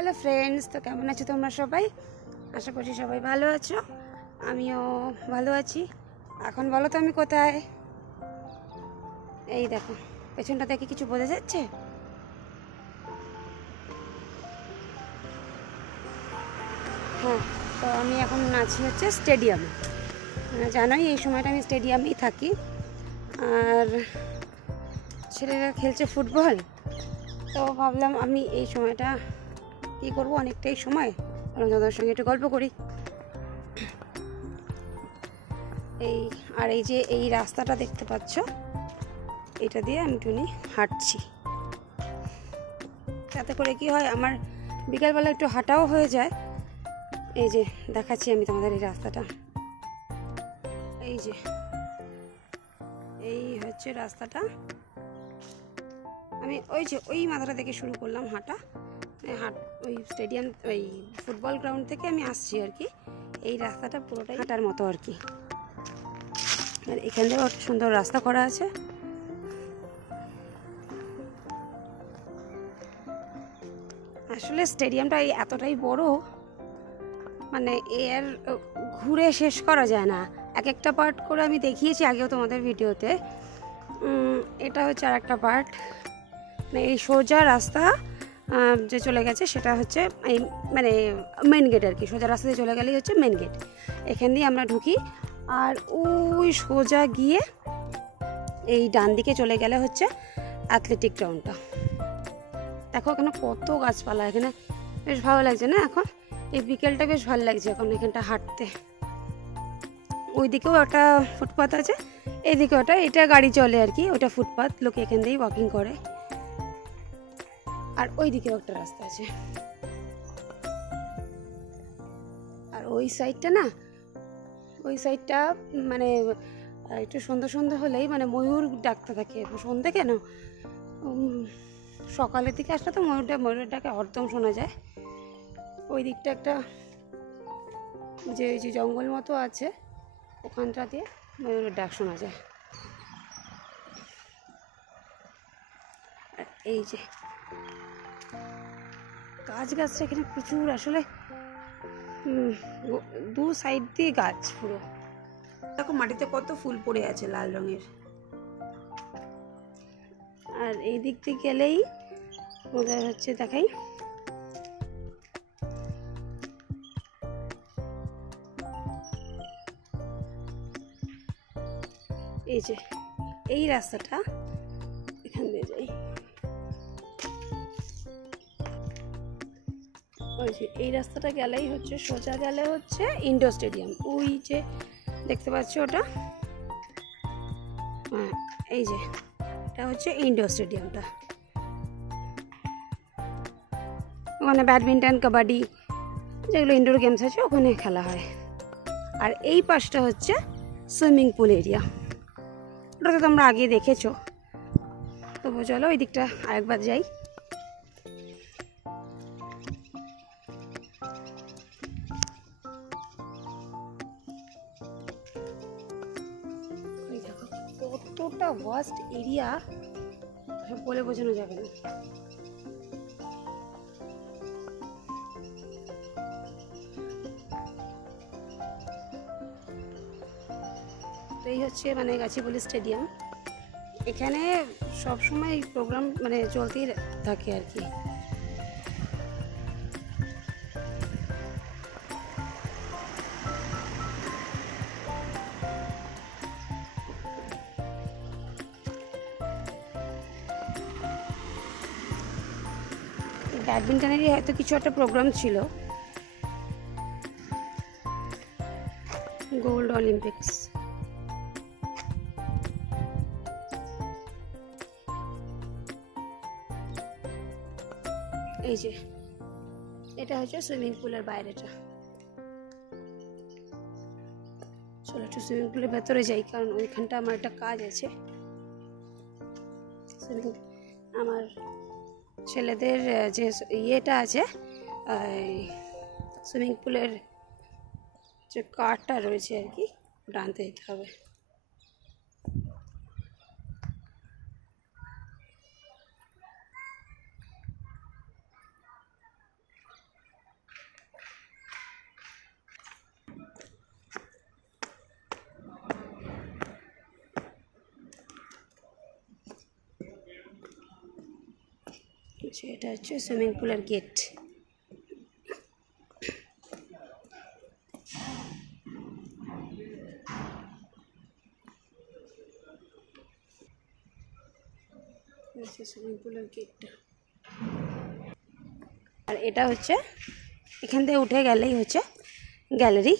Hello friends, তো কেমন আছো তোমরা সবাই? আশা করছি সবাই ভালো আছো, আমিও ভালো আছি। এখন বলো তো আমি কোথায়? এই দেখো, পেছনটা দেখে কিছু বোঝা যাচ্ছে? হ্যাঁ, তো আমি এখন আছি হচ্ছে স্টেডিয়ামে। জানোই এই সময়টা আমি স্টেডিয়ামেই থাকি। আর ছেলেরা খেলছে ফুটবল, তো ভাবলাম আমি এই সময়টা কী করবো, অনেকটাই সময় তাদের সঙ্গে একটু গল্প করি। এই যে এই রাস্তাটা দেখতে পাচ্ছ, এটা দিয়ে আমি টুনি হাঁটছি। তাতে করে কি হয়, আমার বিকালবেলা একটু হাঁটাও হয়ে যায়। এই যে দেখাচ্ছি আমি তোমাদের এই রাস্তাটা, এই যে এই হচ্ছে রাস্তাটা। আমি ওই মাথাটা থেকে শুরু করলাম হাঁটা। ওই স্টেডিয়াম, ওই ফুটবল গ্রাউন্ড থেকে আমি আসছি আর কি। এই রাস্তাটা পুরোটাই হাঁটার মতো আর কি। আর এখান থেকেও একটা সুন্দর রাস্তা করা আছে। আসলে স্টেডিয়ামটা এতটাই বড়, মানে এর ঘুরে শেষ করা যায় না। এক একটা পার্ট করে আমি দেখিয়েছি আগেও তোমাদের ভিডিওতে। এটা হচ্ছে আর একটা পার্ট। মানে এই সোজা রাস্তা যে চলে গেছে সেটা হচ্ছে এই মানে মেন গেট আর কি। সোজা রাস্তা দিয়ে চলে গেলেই হচ্ছে মেন গেট, এখান দিয়ে আমরা ঢুকি। আর ওই সোজা গিয়ে এই ডান দিকে চলে গেলে হচ্ছে অ্যাথলেটিক গ্রাউন্ডটা। দেখো এখানে কত গাছপালা, এখানে বেশ ভালো লাগছে না? এখন এই বিকেলটা বেশ ভালো লাগছে এখন এখানটা হাঁটতে। ওইদিকেও একটা ফুটপাথ আছে, এইদিকে এটা গাড়ি চলে আর কি, ওটা ফুটপাথ, লোকে এখান দিয়েই ওয়াকিং করে। আর ওইদিকেও একটা রাস্তা আছে। আর ওই সাইডটা না, ওই সাইডটা মানে একটু সন্ধ্যা হলেই মানে ময়ূর ডাকতে থাকে। সন্ধ্যে কেন, সকালের দিকে আসলে তো ময়ূরের ডাকে হরদম শোনা যায়। ওই দিকটা একটা যে জঙ্গল মতো আছে, ওখানটা দিয়ে ময়ূরের ডাক শোনা যায়। আর এই যে গাছটা এখানে প্রচুর, আসলে দু সাইড দিয়ে গাছ পুরো। দেখো মাটিতে কত ফুল পড়ে আছে লাল রঙের। আর এই দিক দিয়ে গেলেই ওদের হচ্ছে দেখাই, এই যে এই রাস্তাটা, এখান দিয়ে যাই। ওই যে এই রাস্তাটা গেলেই হচ্ছে, সোজা গেলে হচ্ছে ইন্ডোর স্টেডিয়াম। ওই যে দেখতে পাচ্ছ ওটা, হ্যাঁ এই যে এটা হচ্ছে ইন্ডোর স্টেডিয়ামটা। ওখানে ব্যাডমিন্টন, কাবাডি, যেগুলো ইনডোর গেমস আছে ওখানে খেলা হয়। আর এই পাশটা হচ্ছে সুইমিং পুল এরিয়া, ওটা তো তোমরা আগে দেখেছো। তবু চলো ওই দিকটা আরেকবার যাই। কতটা ভাস্ট এরিয়া বলে বোঝানো যাবে না। এই হচ্ছে মানে গাছিবুলি স্টেডিয়াম। এখানে সবসময় প্রোগ্রাম মানে চলতেই থাকে আর কি। ব্যাডমিন্টনেরই হয়তো কিছু একটা প্রোগ্রাম ছিল, গোল্ড অলিম্পিক্স। এই যে এটা হচ্ছে সুইমিং পুলের বাইরেটা। চলো একটু সুইমিং পুলের ভেতরে যাই, কারণ ওইখানটা আমার একটা কাজ আছে। আমার ছেলেদের যে ইয়েটা আছে, সুইমিং পুলের যে কার্ডটা রয়েছে আর কি, ওটা আনতে যেতে হবে। এটা হচ্ছে সুইমিং পুলের গেট। সুইমিং পুলের গেটটা, আর এটা হচ্ছে এখান থেকে উঠে গেলেই হচ্ছে গ্যালারি,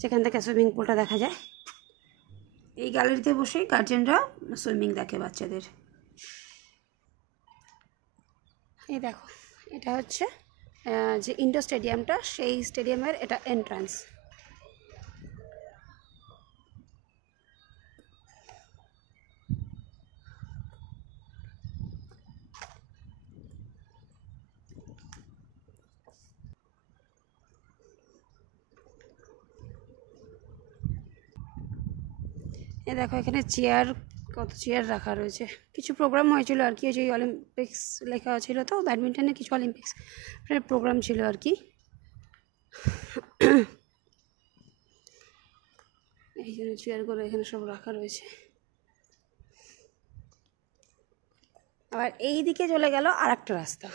যেখান থেকে সুইমিং পুলটা দেখা যায়। এই গ্যালারিতে বসেই গার্জেনরা সুইমিং দেখে বাচ্চাদের। এই দেখো, এটা হচ্ছে যে ইন্ডোর স্টেডিয়ামটা, সেই স্টেডিয়ামের এটা এন্ট্রান্স। এই দেখো এখানে চেয়ার, কত চেয়ার রাখা রয়েছে। কিছু প্রোগ্রাম হয়েছিল আর কি, ওই অলিম্পিক্স লেখা ছিল তো, ব্যাডমিন্টনে কিছু অলিম্পিক্স প্রোগ্রাম ছিল আর কি। এই জন্য চেয়ারগুলো এখানে সব রাখা রয়েছে। আবার এই দিকে চলে গেল আর একটা রাস্তা।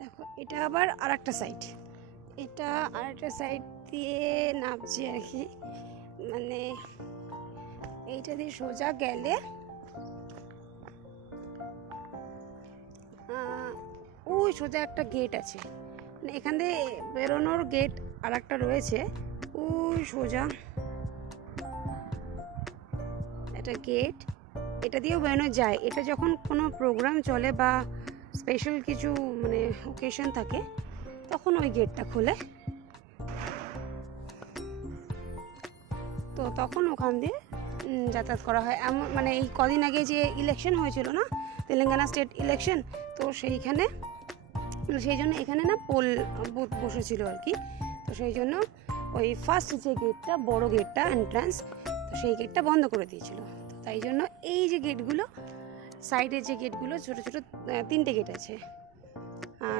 দেখো এটা আবার আর একটা সাইড, এটা আর একটা সাইড দিয়ে নামছে আর কি। মানে এইটা দিয়ে সোজা গেলে ওই সোজা একটা গেট আছে, মানে এখান থেকে বেরোনোর গেট আর একটা রয়েছে ওই সোজা একটা গেট, এটা দিয়েও বেরোনো যায়। এটা যখন কোনো প্রোগ্রাম চলে বা স্পেশাল কিছু মানে ওকেশন থাকে তখন ওই গেটটা খোলে, তো তখন ওখান দিয়ে যাতায়াত করা হয়। এমন মানে এই কদিন আগে যে ইলেকশন হয়েছিল না, তেলেঙ্গানা স্টেট ইলেকশন, তো সেইখানে সেই জন্য এখানে না পোল বুথ বসেছিল আর কি। তো সেই জন্য ওই ফার্স্ট যে গেটটা, বড় গেটটা এন্ট্রান্স, তো সেই গেটটা বন্ধ করে দিয়েছিল। তো তাই জন্য এই যে গেটগুলো, সাইডের যে গেটগুলো ছোটো ছোটো 3টে গেট আছে।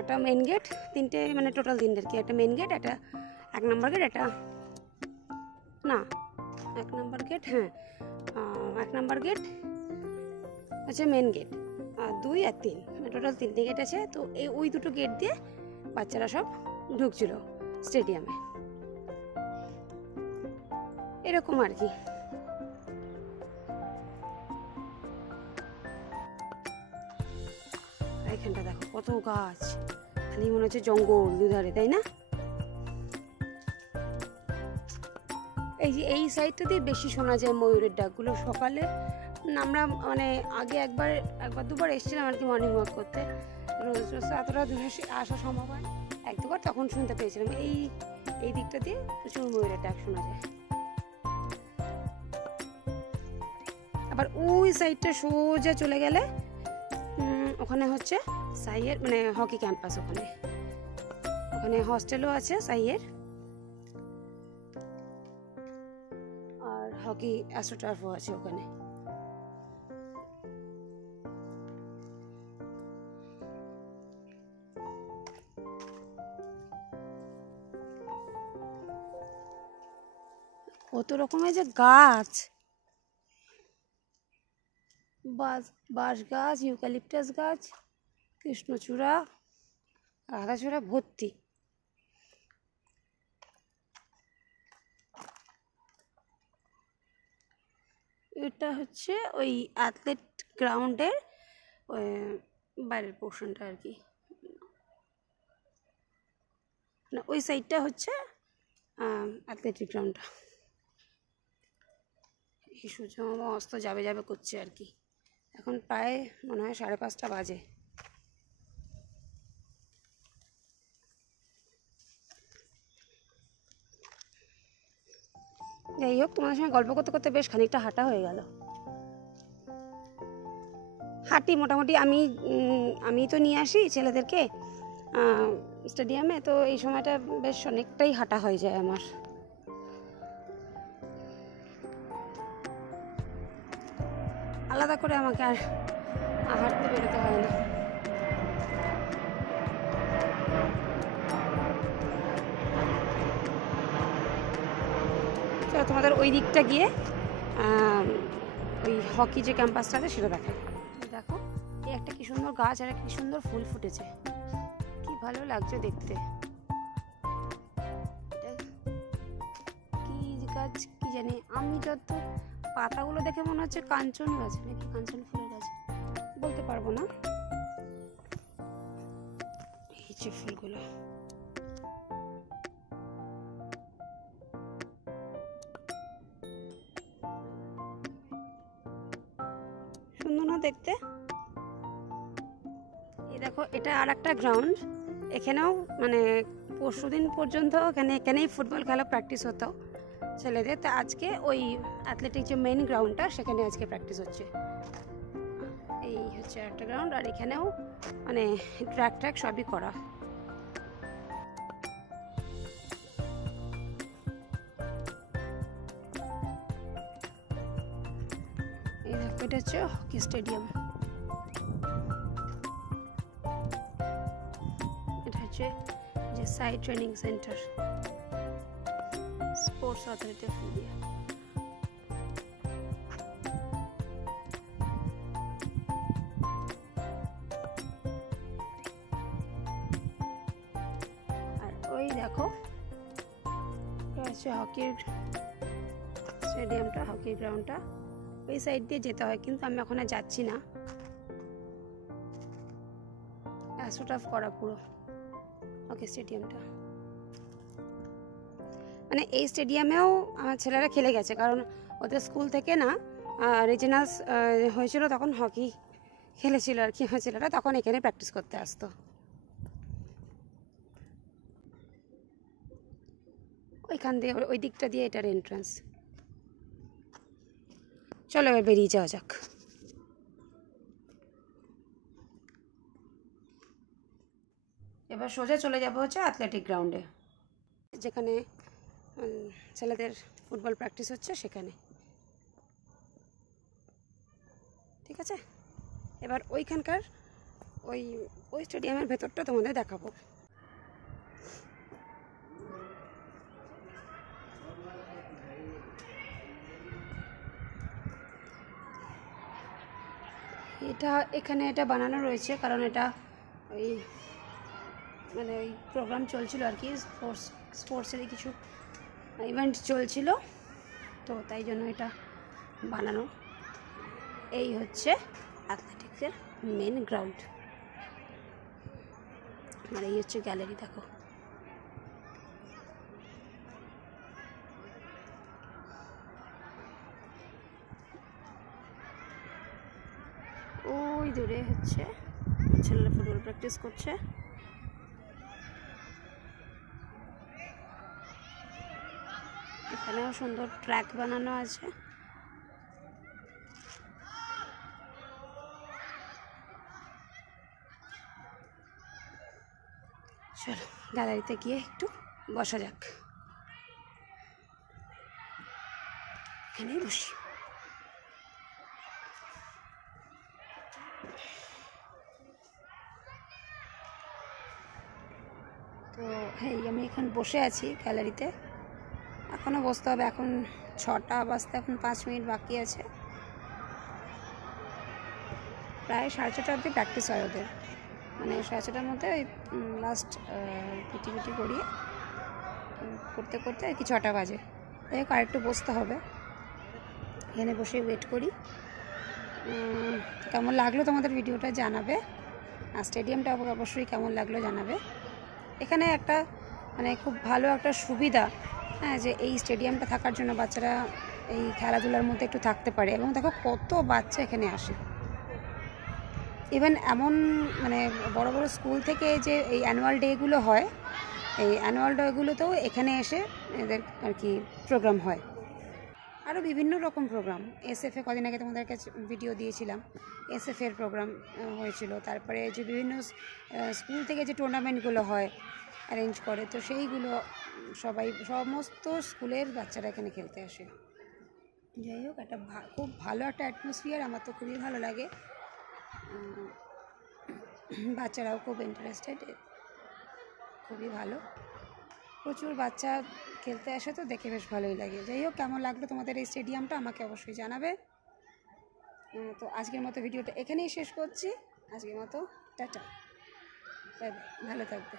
একটা মেন গেট, 3টে মানে টোটাল 3টে আর কি। একটা মেন গেট, একটা 1 নম্বর গেট, একটা না 1 নম্বর গেট, হ্যাঁ 1 নম্বর গেট হচ্ছে মেন গেট, আর 2 আর 3 টোটাল 3টে গেট আছে। তো এই ওই দুটো গেট দিয়ে বাচ্চারা সব ঢুকছিল স্টেডিয়ামে, এরকম আর কি। এখানটা দেখো কত গাছ, খালি মনে হচ্ছে জঙ্গল দুধারে, তাই না? এই যে এই সাইডটা দিয়ে বেশি শোনা যায় ময়ূরের ডাকগুলো সকালে। আমরা মানে আগে একবার দুবার এসেছিলাম আর কি মর্নিং ওয়াক করতে, রোজ রোজ এতটা দূরে আসা সম্ভব হয়, 1-2বার তখন শুনতে পেয়েছিলাম। এই দিকটা দিয়ে প্রচুর ময়ূরের ডাক শোনা যায়। আবার ওই সাইডটা সোজা চলে গেলে ওখানে হচ্ছে সাইয়ের মানে হকি ক্যাম্পাস, ওখানে হস্টেলও আছে সাইয়ের, আর হকি অ্যাস্ট্রোটার্ফও আছে ওখানে। কত রকমের যে গাছ, বাঁশ গাছ, ইউক্যালিপটাস গাছ, কৃষ্ণচূড়া, আগাছড়া ভর্তি। এটা হচ্ছে ওই অ্যাথলেট গ্রাউন্ডের বাইরের পোর্শনটা আর কি, মানে ওই সাইডটা হচ্ছে অ্যাথলেটিক গ্রাউন্ডটা। এই সূর্য অস্ত যাবে করছে আর কি। এখন প্রায় মনে হয় 5:30 বাজে। যাই হোক, তোমাদের সঙ্গে গল্প করতে করতে বেশ খানিকটা হাঁটা হয়ে গেল। হাঁটি মোটামুটি আমি তো নিয়ে আসি ছেলেদেরকে স্টেডিয়ামে, তো এই সময়টা বেশ অনেকটাই হাঁটা হয়ে যায় আমার। আলাদা করে আমাকে আর হাঁটতে বেরোতে হয় না। চলো তোমাদের ওই দিকটা গিয়ে ওই হকি যে ক্যাম্পাসটা আছে সেটা দেখাই। দেখো এই একটা কি সুন্দর গাছ আর কি সুন্দর ফুল ফুটেছে, কি ভালো লাগছে দেখতে। কি গাছ কি জানি, আমি যত পাতাগুলো দেখে মনে হচ্ছে কাঞ্চন গাছ নাকি কাঞ্চন ফুলের গাছ, বলতে পারবো না। এই যে ফুলগুলো সুন্দর না দেখতে। এই দেখো এটা আর একটা গ্রাউন্ড, এখানেও মানে পরশুদিন পর্যন্ত এখানেই ফুটবল খেলা প্র্যাকটিস হতো ছেলেদের। তা আজকে ওই অ্যাথলেটিক যে মেইন গ্রাউন্ডটা সেখানে আজকে প্র্যাকটিস হচ্ছে। এই হচ্ছে একটা গ্রাউন্ড, আর এখানেও মানে ট্র্যাক সবই করা। এই দেখো এটা হচ্ছে হকি স্টেডিয়াম, এটা হচ্ছে যে SAI training centre sports authority of India. আর ওই দেখো এটা হচ্ছে হকির স্টেডিয়ামটা, হকি গ্রাউন্ডটা ওই সাইড দিয়ে যেতে হয়, কিন্তু আমি ওখানে যাচ্ছি না। অ্যাসোট অফ করা পুরো হকি স্টেডিয়ামটা। মানে এই স্টেডিয়ামেও আমার ছেলেরা খেলে গেছে, কারণ ওদের স্কুল থেকে না রিজিনালস হয়েছিল, তখন হকি খেলেছিল আর কি আমার ছেলেরা, তখন এখানে প্র্যাকটিস করতে আসতো। ওইখান দিয়ে ওই দিকটা দিয়ে এটার এন্ট্রান্স। চলো এবার বেরিয়ে যাওয়া যাক। এবার সোজা চলে যাব হচ্ছে অ্যাথলেটিক গ্রাউন্ডে, যেখানে ছেলেদের ফুটবল প্র্যাকটিস হচ্ছে সেখানে। ঠিক আছে, এবার ওইখানকার ওই স্টেডিয়ামের ভেতরটা তোমাদের দেখাবো। এখানে এটা বানানো রয়েছে কারণ এটা ওই মানে ওই প্রোগ্রাম চলছিল আর কি, স্পোর্টসেরই কিছু ইভেন্ট চলছিল, তো তাই জন্য এটা বানানো। এই হচ্ছে অ্যাথলেটিক্সের মেন গ্রাউন্ড, আর এই হচ্ছে গ্যালারি। দেখো ওই দূরে হচ্ছে ছেলেরা ফুটবল প্র্যাকটিস করছে। এখানেও সুন্দর ট্র্যাক বানানো আছে। চলো গ্যালারিতে গিয়ে একটু বসা যাক, এখানেই বসি। তো হ্যাঁ, আমি এখানে বসে আছি গ্যালারিতে, এখনও বসতে হবে। এখন 6টা বাজতে এখন 5 মিনিট বাকি আছে। প্রায় 6:30 অবধি প্র্যাকটিস হয় ওদের, মানে 6:30টার মধ্যে ওই লাস্ট পিটি করিয়ে করতে করতে আর কি 6টা বাজে। তাই হোক আরেকটু বসতে হবে, এখানে বসে ওয়েট করি। কেমন লাগলো তোমাদের ভিডিওটা জানাবে, আর স্টেডিয়ামটা অবশ্যই কেমন লাগলো জানাবে। এখানে একটা মানে খুব ভালো একটা সুবিধা, হ্যাঁ, যে এই স্টেডিয়ামটা থাকার জন্য বাচ্চারা এই খেলাধুলার মধ্যে একটু থাকতে পারে। এবং দেখো কত বাচ্চা এখানে আসে, ইভেন এমন মানে বড় বড় স্কুল থেকে যে এই অ্যানুয়াল ডেগুলো হয়, এই অ্যানুয়াল ডেগুলোতেও এখানে এসে এদের আর কি প্রোগ্রাম হয়। আরও বিভিন্ন রকম প্রোগ্রাম, এসএফএ কদিন আগে তোমাদের কাছে ভিডিও দিয়েছিলাম, এসএফের প্রোগ্রাম হয়েছিল। তারপরে যে বিভিন্ন স্কুল থেকে যে টুর্নামেন্টগুলো হয় অ্যারেঞ্জ করে, তো সেইগুলো সমস্ত স্কুলের বাচ্চারা এখানে খেলতে আসে। যাই হোক, একটা খুব ভালো একটা অ্যাটমসফিয়ার, আমার তো খুবই ভালো লাগে। বাচ্চারাও খুব ইন্টারেস্টেড, খুবই ভালো। প্রচুর বাচ্চা খেলতে আসে, তো দেখে বেশ ভালোই লাগে। যাই হোক, কেমন লাগলো তোমাদের এই স্টেডিয়ামটা আমাকে অবশ্যই জানাবে। তো আজকের মতো ভিডিওটা এখানেই শেষ করছি। আজকের মতো টাটা, বাই বাই, ভালো থাকবে।